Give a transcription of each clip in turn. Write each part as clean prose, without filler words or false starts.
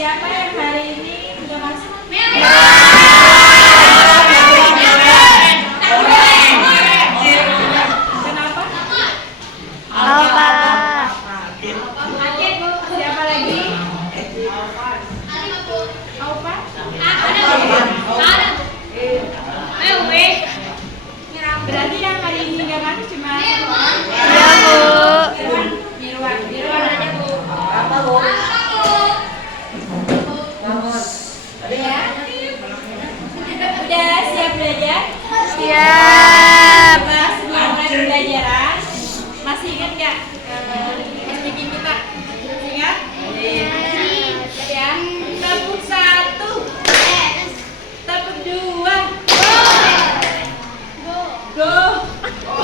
Siapa yang hari ini nggak masuk? Kenapa? Alfa. Siapa lagi? Alfa? Berarti yang hari ini nggak masuk cuma satu orang. Ya, Bu. Mirwan. Mirwan aja, Bu. Ya. Udah siap belajar? Siap. Coba sebelum mulai pembelajaran, masih ingat nggak SPG kita? Ingat? Ingat ya? Tepuk 1, tepuk 2, go.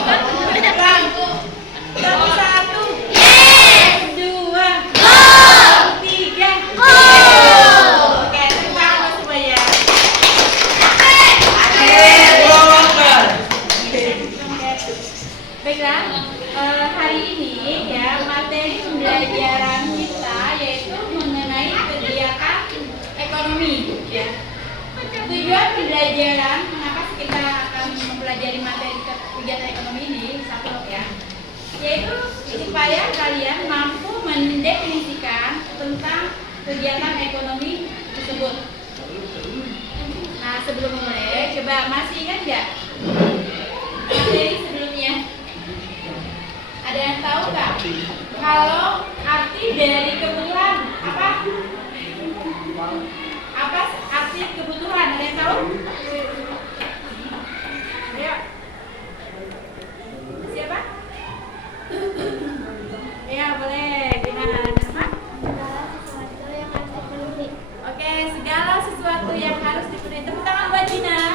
Bang. Tepuk 1, tepuk 2, tepuk 3, oke, tepuk tangan semuanya. Baiklah, hari ini ya materi pembelajaran kita yaitu mengenai kegiatan ekonomi. Ya. Tujuan pembelajaran mengapa sih kita akan mempelajari materi kegiatan ekonomi ini satu ya, yaitu supaya kalian mampu mendefinisikan tentang kegiatan ekonomi tersebut. Nah sebelum mulai, coba masih ingat nggak materi sebelumnya? Ada yang tahu nggak? Kalau arti dari kebutuhan apa? Apa arti kebutuhan? Ada yang tahu? Ayo. Siapa? Ya boleh. Gimana? Oke, segala sesuatu yang harus dipenuhi. Tepuk tangan buat Gina.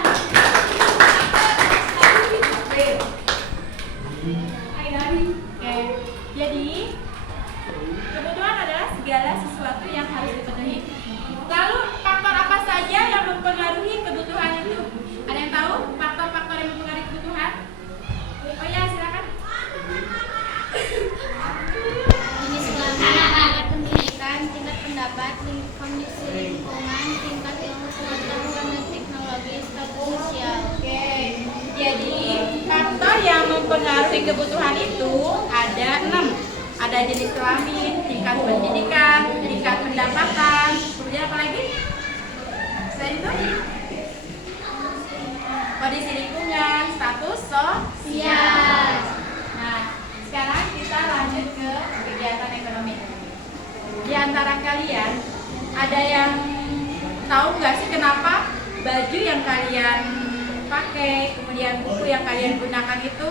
Oke, jadi kebutuhan adalah segala sesuatu yang harus dipenuhi. Lalu faktor apa saja yang mempengaruhi kebutuhan itu? Ada yang tahu faktor-faktor yang mempengaruhi kebutuhan? Oh ya, silakan. Jenis tingkat pendidikan, tingkat pendapat, kondisi lingkungan, tingkat ilmu pengetahuan dan teknologi, status sosial. Oke, jadi faktor yang mempengaruhi kebutuhan itu ada 6. Ada jenis kelamin, tingkat pendidikan, tingkat pendapatan, kemudian apa lagi? Selain itu, kondisi lingkungan, status sosial. Nah, sekarang kita lanjut ke kegiatan ekonomi. Di antara kalian, ada yang tahu nggak sih kenapa baju yang kalian pakai, kemudian buku yang kalian gunakan itu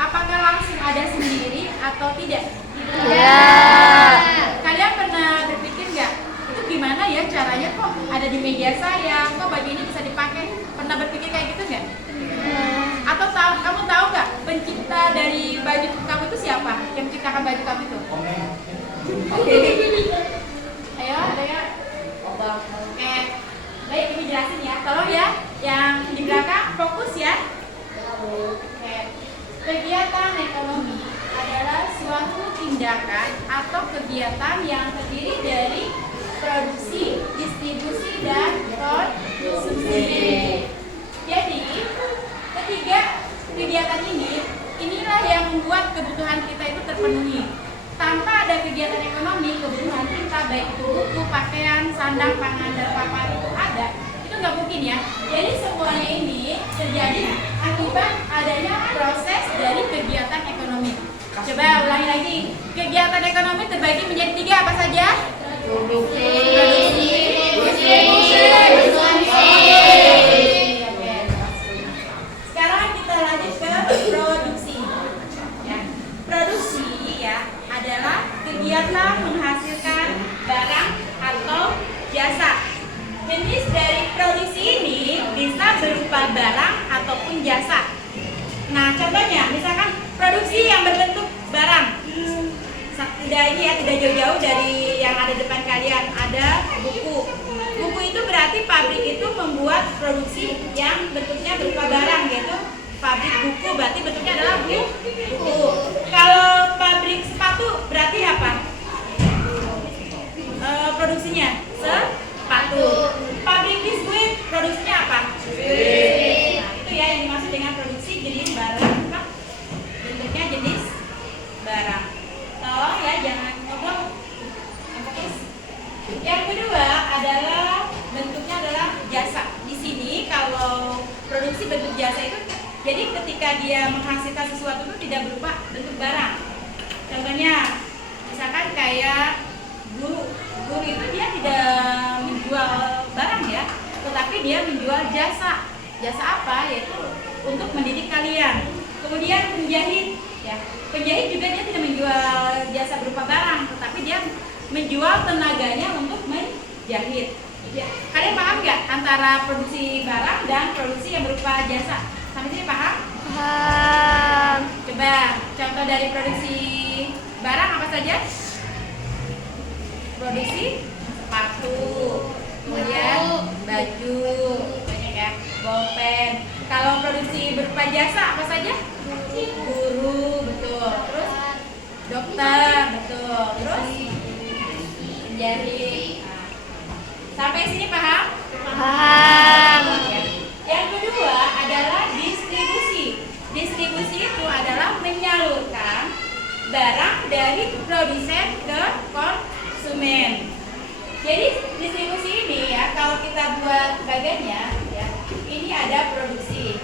apakah langsung ada sendiri atau tidak? Tidak. Kalian pernah berpikir nggak, itu gimana ya caranya kok ada di meja saya, kok baju ini bisa dipakai? Pernah berpikir kayak gitu nggak? Atau kamu tahu nggak pencipta dari baju kamu itu siapa? Yang menciptakan baju kamu itu? Ayo, Oke, baik ibu jelasin ya. Tolong ya, yang di belakang fokus ya. Oke. Kegiatan ekonomi adalah suatu tindakan atau kegiatan yang terdiri dari produksi, distribusi, dan konsumsi. Jadi, ketiga kegiatan inilah yang membuat kebutuhan kita itu terpenuhi. Tanpa ada kegiatan ekonomi, kebutuhan kita baik itu buku, pakaian, sandang, pangan, dan papan itu ada, itu nggak mungkin ya. Jadi semuanya ini terjadi akibat adanya proses dari kegiatan ekonomi. Coba ulangi lagi. Kegiatan ekonomi terbagi menjadi 3 apa saja? Produksi, distribusi, konsumsi. Oke. Sekarang kita lanjut ke produksi. Ya. Produksi ya adalah kegiatan menghasilkan barang atau jasa. Jenis dari produksi ini bisa berupa barang ataupun jasa. Nah, contohnya misalkan produksi yang berbentuk barang. Tidak ini ya, tidak jauh-jauh dari yang ada depan kalian. Ada buku. Buku itu berarti pabrik itu membuat produksi yang bentuknya berupa barang, yaitu pabrik buku berarti bentuknya adalah buku. Kalau pabrik sepatu berarti apa? Produksinya sepatu. Pabrik biskuit produksinya apa? Nah, itu ya yang dimaksud dengan produksi jenis barang. Bentuknya jenis barang. Tolong ya jangan ngomong. Fokus. Yang kedua adalah bentuknya adalah jasa. Di sini kalau produksi bentuk jasa itu, jadi ketika dia menghasilkan sesuatu itu tidak berupa bentuk barang. Contohnya, misalkan kayak guru itu dia tidak menjual barang ya, tetapi dia menjual jasa. Jasa apa? Yaitu untuk mendidik kalian. Kemudian penjahit, ya, penjahit juga dia tidak menjual jasa berupa barang, tetapi dia menjual tenaganya untuk menjahit. Ya. Kalian paham nggak antara produksi barang dan produksi yang berupa jasa? Sampai sini paham? Paham. Coba contoh dari produksi barang apa saja? Produksi sepatu, kemudian baju, banyak ya, bolpen. Kalau produksi berupa jasa apa saja? Guru, betul. Terus dokter, betul. Terus penjahit. Sampai sini paham? Paham. Yang kedua adalah distribusi. Distribusi itu adalah menyalurkan barang dari produsen ke konsumen. Jadi distribusi ini ya, kalau kita buat bagannya ya, ini ada produksi.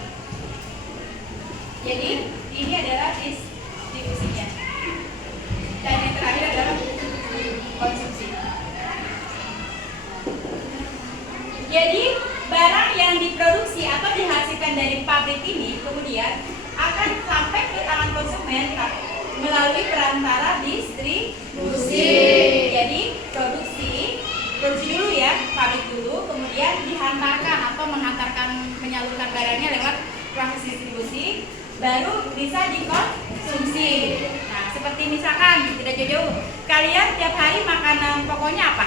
Jadi ini adalah distribusinya. Dan yang terakhir adalah konsumsi. Jadi barang yang diproduksi atau dihasilkan dari pabrik ini kemudian akan sampai ke tangan konsumen melalui perantara distribusi. Jadi produksi dulu ya, pabrik dulu, kemudian dihantarkan atau menyalurkan barangnya lewat proses distribusi, baru bisa dikonsumsi. Nah, seperti misalkan tidak jauh-jauh, kalian tiap hari makanan pokoknya apa?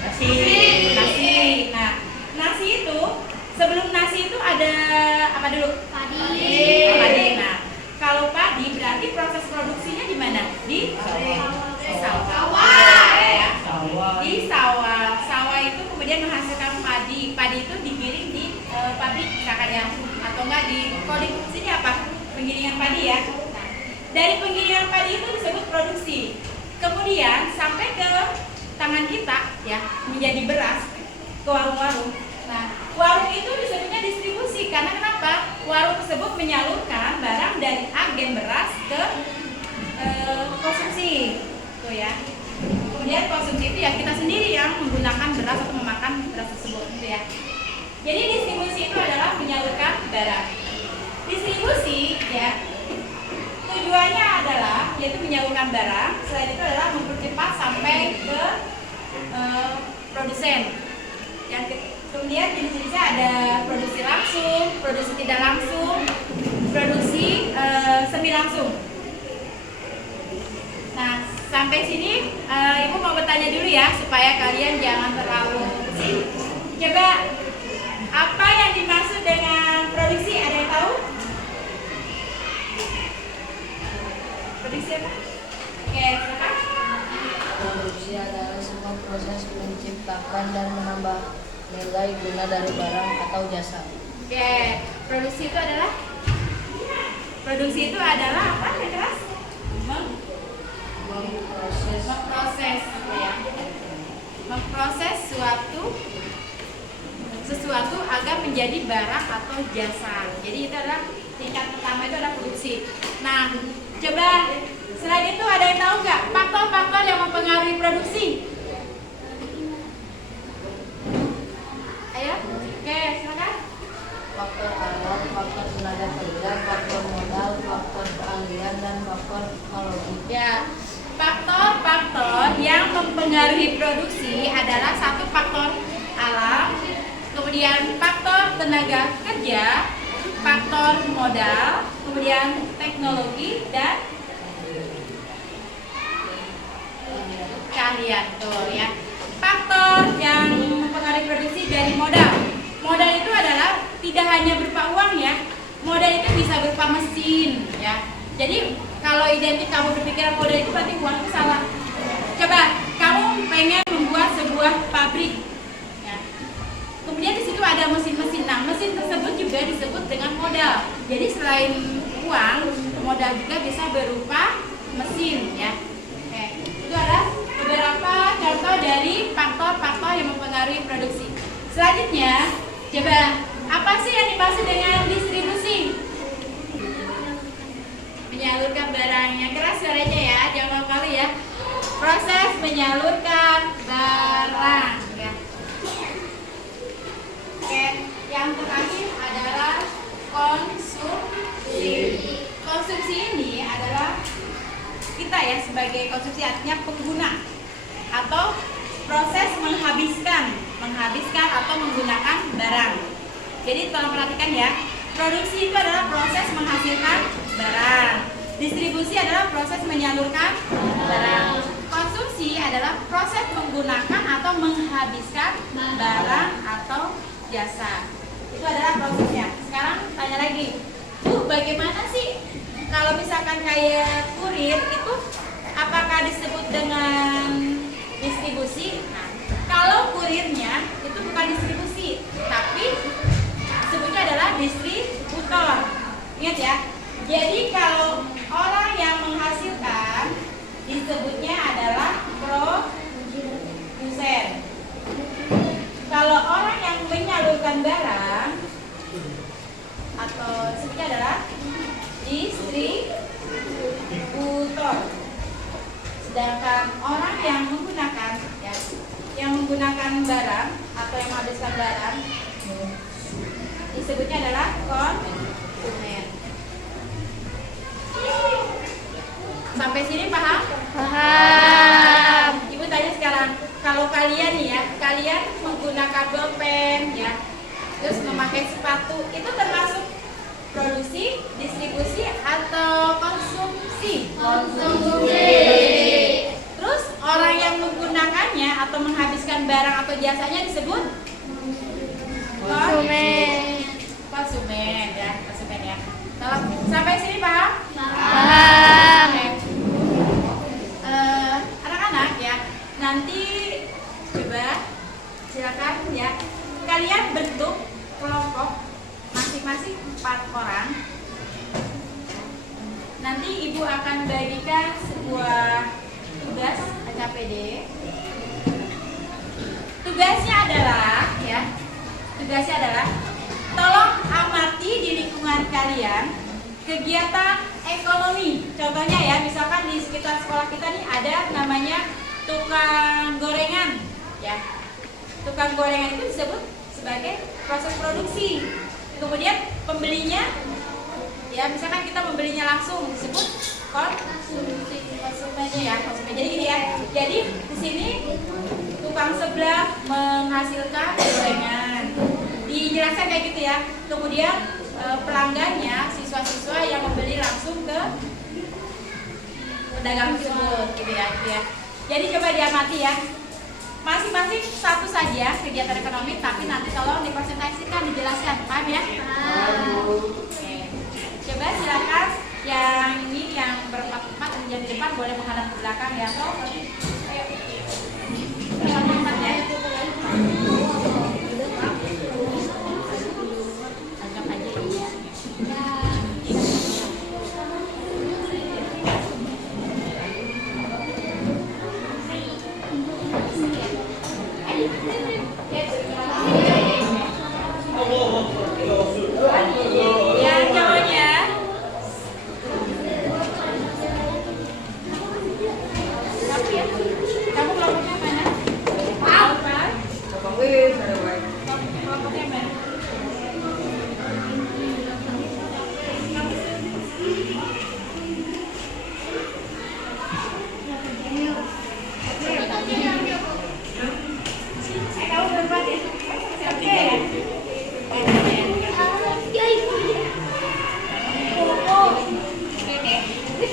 Nasi. Nah, nasi itu, sebelum nasi itu ada apa dulu? Padi. Nah, kalau padi berarti proses produksinya di mana? Di sawah. Ya. Di sawah. Sawah itu kemudian menghasilkan padi. Padi itu digiring di pabrik misalkan ya, atau enggak kalau di sini apa? Penggilingan padi ya. Nah, dari penggilingan padi itu disebut produksi. Kemudian sampai ke tangan kita ya, menjadi beras ke warung-warung. Nah, warung itu disebutnya distribusi karena kenapa? Warung tersebut menyalurkan barang dari agen beras ke konsumsi, tuh ya. Kemudian konsumsi itu ya kita sendiri yang menggunakan beras atau memakan beras tersebut, gitu ya. Jadi distribusi itu adalah menyalurkan barang. Distribusi ya tujuannya adalah yaitu menyalurkan barang. Selain itu adalah mempercepat sampai ke produsen. Yang kemudian jenis-jenisnya ada produksi langsung, produksi tidak langsung, produksi semi langsung. Nah, sampai sini Ibu mau bertanya dulu ya supaya kalian jangan terlalu pusing. Coba apa yang dimaksud dengan produksi? Ada yang tahu? Produksi apa? Oke, silakan. Produksi adalah sebuah proses menciptakan dan menambah nilai guna dari barang atau jasa. Oke, produksi itu adalah apa? Yang keras? Memproses, ya. Memproses sesuatu agar menjadi barang atau jasa. Jadi itu adalah tingkat pertama, itu adalah produksi. Nah, coba selain itu ada yang tahu nggak faktor-faktor yang mempengaruhi produksi? Ayo, oke, silakan. Faktor alam, faktor tenaga kerja, faktor modal, faktor keahlian, dan faktor teknologi. Ya, faktor-faktor yang mempengaruhi produksi adalah satu faktor alam, kemudian faktor tenaga kerja, faktor modal, kemudian teknologi dan keahlian. Tuh ya. Faktor yang mempengaruhi produksi dari modal. Modal itu adalah tidak hanya berupa uang ya. Modal itu bisa berupa mesin ya. Jadi kalau identik kamu berpikiran modal itu berarti uang, itu salah. Coba kamu pengen membuat sebuah pabrik juga disebut dengan modal. Jadi selain uang, modal juga bisa berupa mesin ya. Oke, itu adalah beberapa contoh dari faktor-faktor yang mempengaruhi produksi. Selanjutnya, coba apa sih yang dimaksud dengan distribusi? Menyalurkan barangnya. Keras suaranya ya, jangan malu ya. Proses menyalurkan barang ya. Oke, yang terakhir adalah konsumsi. Konsumsi ini adalah kita ya sebagai konsumsi, artinya pengguna atau proses menghabiskan atau menggunakan barang. Jadi tolong perhatikan ya, produksi itu adalah proses menghasilkan barang, distribusi adalah proses menyalurkan barang, konsumsi adalah proses menggunakan atau menghabiskan barang atau jasa. Itu adalah prosesnya. Sekarang tanya lagi, Bu, bagaimana sih kalau misalkan kayak kurir itu apakah disebut dengan distribusi? Nah, kalau kurirnya itu bukan distribusi, tapi sebutnya adalah distributor. Ingat ya. Jadi kalau orang yang menghasilkan disebutnya adalah produsen. Kalau orang yang menyalurkan barang atau sebutnya adalah distributor. Sedangkan orang yang menggunakan ya, yang menggunakan barang atau yang menghabiskan barang disebutnya adalah konsumen. Sampai sini paham? Paham. Ibu tanya sekarang, kalau kalian nih ya, kalian menggunakan bolpen ya, terus memakai sepatu, itu termasuk produksi, distribusi atau konsumsi? Konsumsi. Terus orang yang menggunakannya atau menghabiskan barang atau jasanya disebut Konsumen. konsumen ya, konsumen ya. Kalau sampai sini paham? Paham. Oke. Anak-anak ya, nanti coba silakan ya, kalian bentuk kelompok masing-masing 4 orang. Nanti ibu akan bagikan sebuah tugas HKPD. Tugasnya adalah tolong amati di lingkungan kalian kegiatan ekonomi. Contohnya ya, misalkan di sekitar sekolah kita nih ada namanya tukang gorengan ya. Tukang gorengan itu disebut sebagai proses produksi. Kemudian pembelinya ya, misalkan kita membelinya langsung disebut konsumennya ya, konsumen. Jadi gini ya. Jadi di sini tukang sebelah menghasilkan gorengan. Dijelaskan kayak gitu ya. Kemudian pelanggannya, siswa-siswa yang membeli langsung ke pedagang tersebut gitu ya, gitu ya. Jadi coba diamati ya. Masing-masing satu saja kegiatan ekonomi, tapi nanti tolong dipresentasikan, dijelaskan, paham ya? Oke. Coba silakan yang ini yang berempat-empat yang di depan boleh menghadap ke belakang ya. So, ayo. Berempat ya. Anggap aja ini. Yang cowoknya kamu kelompoknya mana? Apa? Kelompoknya mana? Kamu berempat ya? Oke.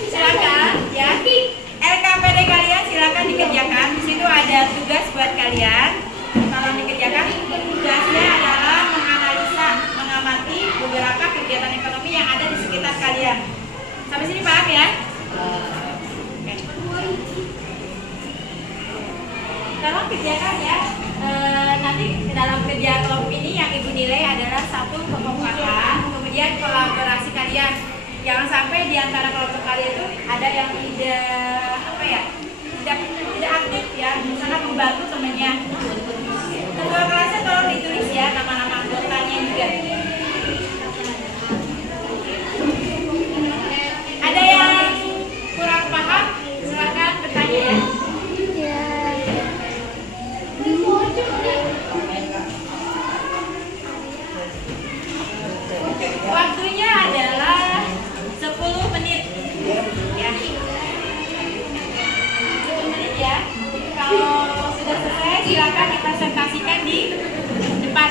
Silakan ya. LKPD kalian silakan dikerjakan. Di situ ada tugas buat kalian. Tolong dikerjakan. Tugasnya adalah menganalisa, mengamati beberapa kegiatan ekonomi yang ada di sekitar kalian. Sampai sini paham ya? Oke. Tolong kerjakan ya. Nanti dalam kerja kelompok ini yang ibu nilai adalah 1 kekompakan. perhatikan. Jangan sampai di antara kelompok kalian itu ada yang tidak aktif ya, sangat membantu temannya. Ketua kelasnya tolong ditulis ya nama-nama anggotanya juga. Ada yang kurang paham, silakan bertanya ya. Waktunya adalah 10 menit ya. 10 menit ya. Kalau sudah selesai silakan dipresentasikan di depan.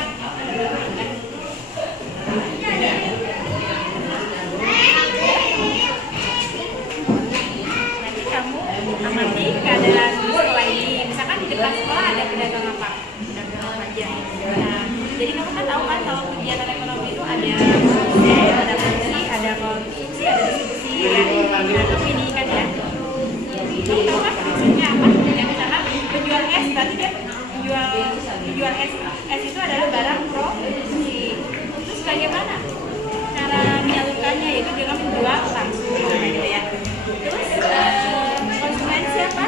Nanti kamu amati keadaan sekolah ini. Misalkan di depan sekolah ada pedagang apa? Pedagang apa aja. Nah, jadi kamu kan tahu kan kalau kegiatan ekonomi itu ada ada produksi, ada konsumsi, ada distribusi ya. Nah, kamu ini kan ya. Kamu tahu kan maksudnya apa? Ya, misalkan penjual es berarti dia penjual es itu adalah barang produksi. Terus bagaimana cara menyalurkannya, yaitu dengan menjual langsung gitu ya. Terus konsumen siapa?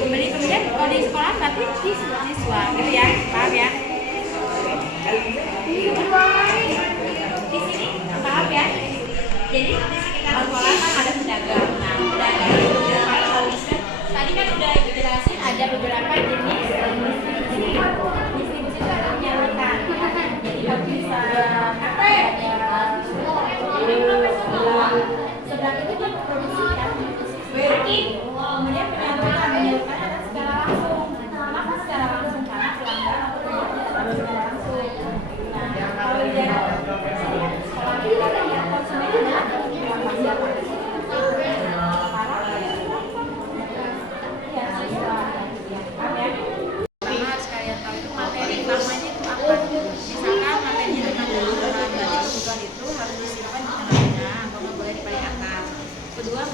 Pembeli. Kemudian kalau di sekolah berarti siswa gitu ya, paham ya? Di sini paham ya? Jadi di sekitar sekolah kan ada pedagang. Nah, pedagang itu tadi kan udah dijelasin ada beberapa jenis distribusi. Distribusi itu adalah menyalurkan. Jadi kalau bisa sebelah itu kan produksi kan. Kemudian menyalurkan ada secara langsung. Kenapa secara langsung? Karena pelanggan atau penjual secara langsung. Nah, kalau di daerah sini kan sekolah kita kan ya konsumen adalah siapa? Karena harus kalian tahu itu materi utamanya itu apa. Misalkan materinya dengan bahan batik kebutuhan itu harus disimpan di tengah-tengah atau nggak boleh di paling atas. Kedua,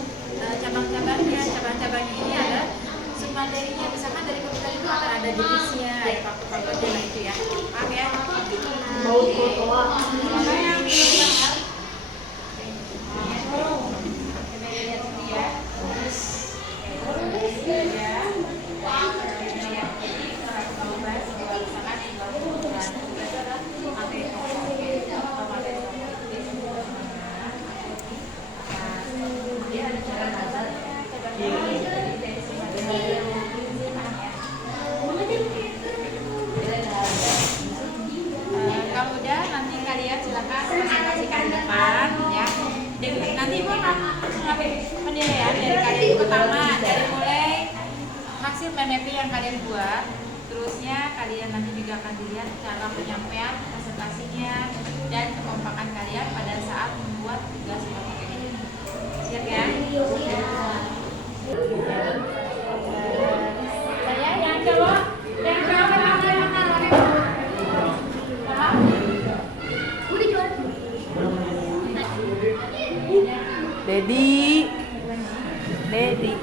cabang-cabangnya ini ada submaterinya. Misalkan dari kebutuhan itu akan ada jenisnya, ada faktor-faktor dan itu ya. Paham ya? Kalau udah nanti kalian silakan presentasikan di depan ya. Nanti ibu akan mengambil penilaian dari kalian itu pertama dari mulai hasil PNP yang kalian buat, terusnya kalian nanti juga akan dilihat cara penyampaian presentasinya dan kekompakan kalian pada saat membuat tugas kelompok ini. Siap ya? Saya yang cowok, yang cowok Dedi. Nanti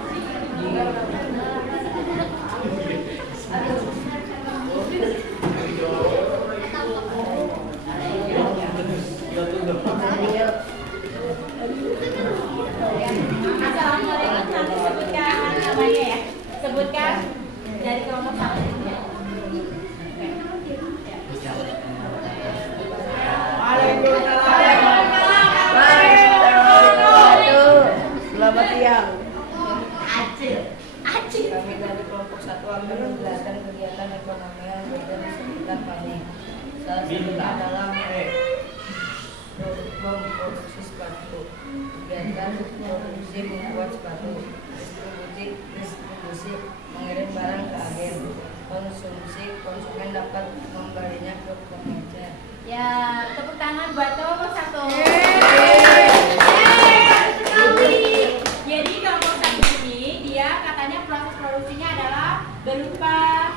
sebutkan namanya ya. Sebutkan dari kelompok satu ya. Selamat siang. Kami dari kelompok 1 akan menjelaskan kegiatan ekonomi yang berada di sekitar kami. Salah satunya adalah memproduksi sepatu, kegiatan produksi membuat sepatu, distribusi mengirim barang ke agen, konsumsi konsumen dapat membelinya ke pengecer. Ya, tepuk tangan buat kelompok 1. Jadi kelompok 1 ini dia katanya proses produksinya adalah berupa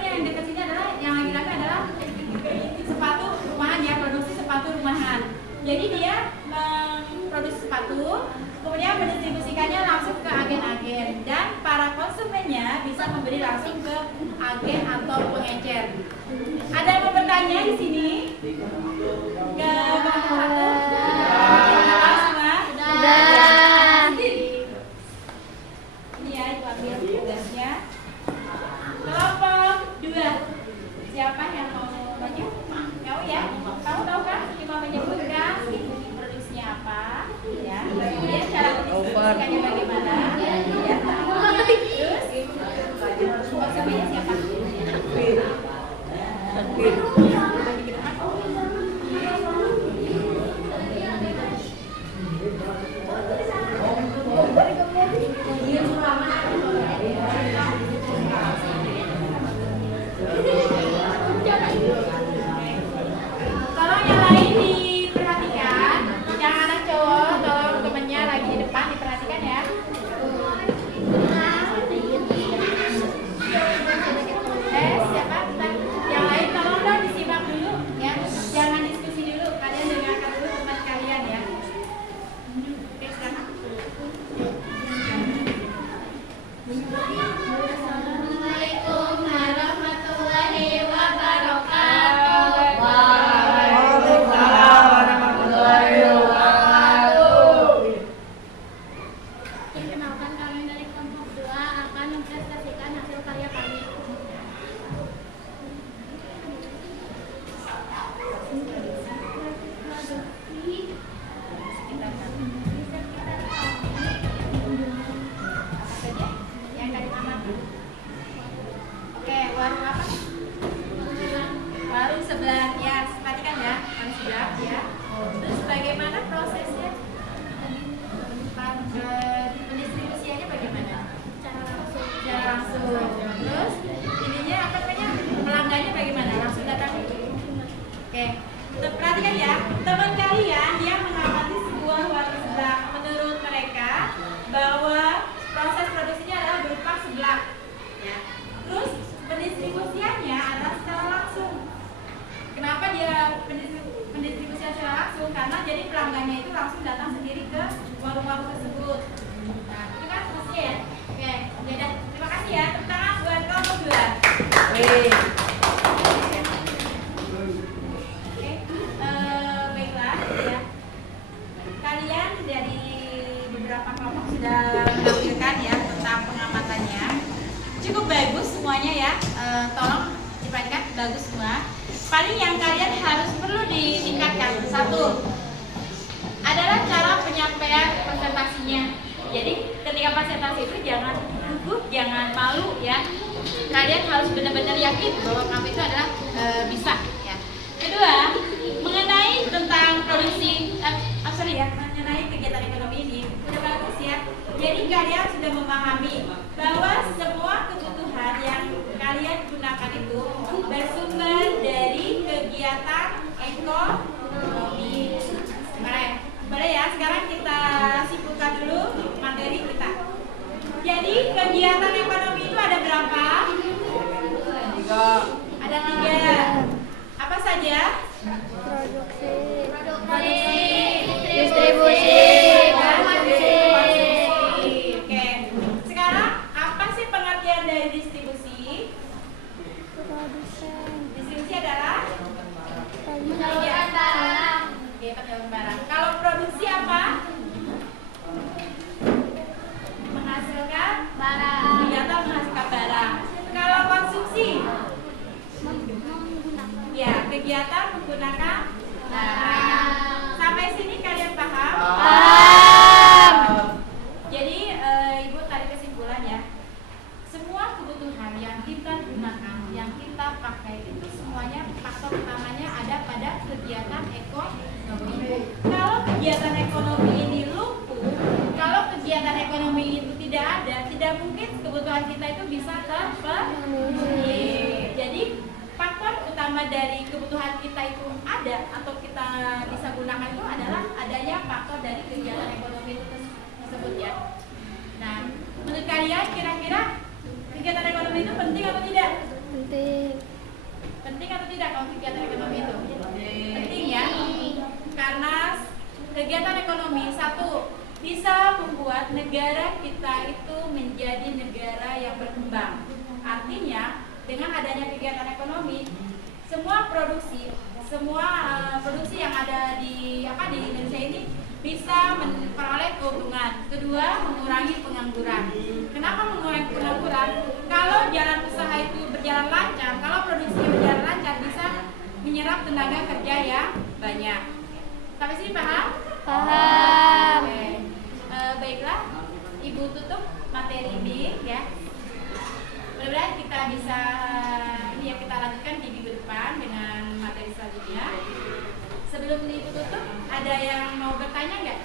yang dekat sini adalah yang laki-laki adalah sepatu rumahan ya, produksi sepatu rumahan. Jadi dia memproduksi sepatu, kemudian mendistribusikannya langsung ke agen-agen dan para konsumennya bisa membeli langsung ke agen atau pengecer. Ada yang mau bertanya di sini? Ke kelompok 1? bagus semua. Paling yang kalian harus perlu ditingkatkan satu adalah cara penyampaian presentasinya. Jadi ketika presentasi itu jangan gugup, jangan malu ya. Kalian harus benar-benar yakin bahwa kamu itu adalah bisa ya. Kedua, mengenai tentang produksi mengenai kegiatan ekonomi ini udah bagus ya. Jadi kalian sudah memahami bahwa semua kebutuhan yang kalian gunakan itu bersumber dari kegiatan ekonomi. Boleh ya, sekarang kita simpulkan dulu materi kita. Jadi kegiatan ekonomi itu ada berapa? Ada 3. Apa saja? Produksi, Distribusi. Oke. Sekarang apa sih pengertian dari distribusi? Distribusi adalah Menyalurkan barang. Oke, penyaluran barang. Kalau produksi apa? Menghasilkan Barang. kegiatan menghasilkan barang. Kalau konsumsi? Ya, kegiatan menggunakan barang. Sampai sini kalian paham? Paham. Jadi Ibu tarik kesimpulan ya. Semua kebutuhan yang kita gunakan, yang kita pakai itu semuanya faktor utamanya ada pada kegiatan ekonomi. Kalau kegiatan ekonomi ini lumpuh, kalau kegiatan ekonomi itu tidak ada, tidak mungkin kebutuhan kita itu bisa terpenuhi. Jadi faktor utama dari kebutuhan kita itu ada atau kita bisa gunakan itu adalah adanya faktor dari kegiatan ekonomi itu tersebut ya. Nah, menurut kalian kira-kira kegiatan ekonomi itu penting atau tidak? Penting. Penting atau tidak kalau kegiatan ekonomi itu? Penting ya. Karena kegiatan ekonomi satu bisa membuat negara kita itu menjadi negara yang berkembang. Artinya dengan adanya kegiatan ekonomi, semua produksi yang ada di Indonesia ini bisa memperoleh keuntungan. Kedua, mengurangi pengangguran. Kenapa mengurangi pengangguran? Kalau jalan usaha itu berjalan lancar, kalau produksinya berjalan lancar, bisa menyerap tenaga kerja yang banyak. Sampai sini paham? Paham. Oke. Baiklah, Ibu tutup materi ini ya. Mudah-mudahan kita bisa kita lanjutkan di minggu depan dengan materi selanjutnya. Sebelum Ibu tutup, ada yang mau bertanya nggak?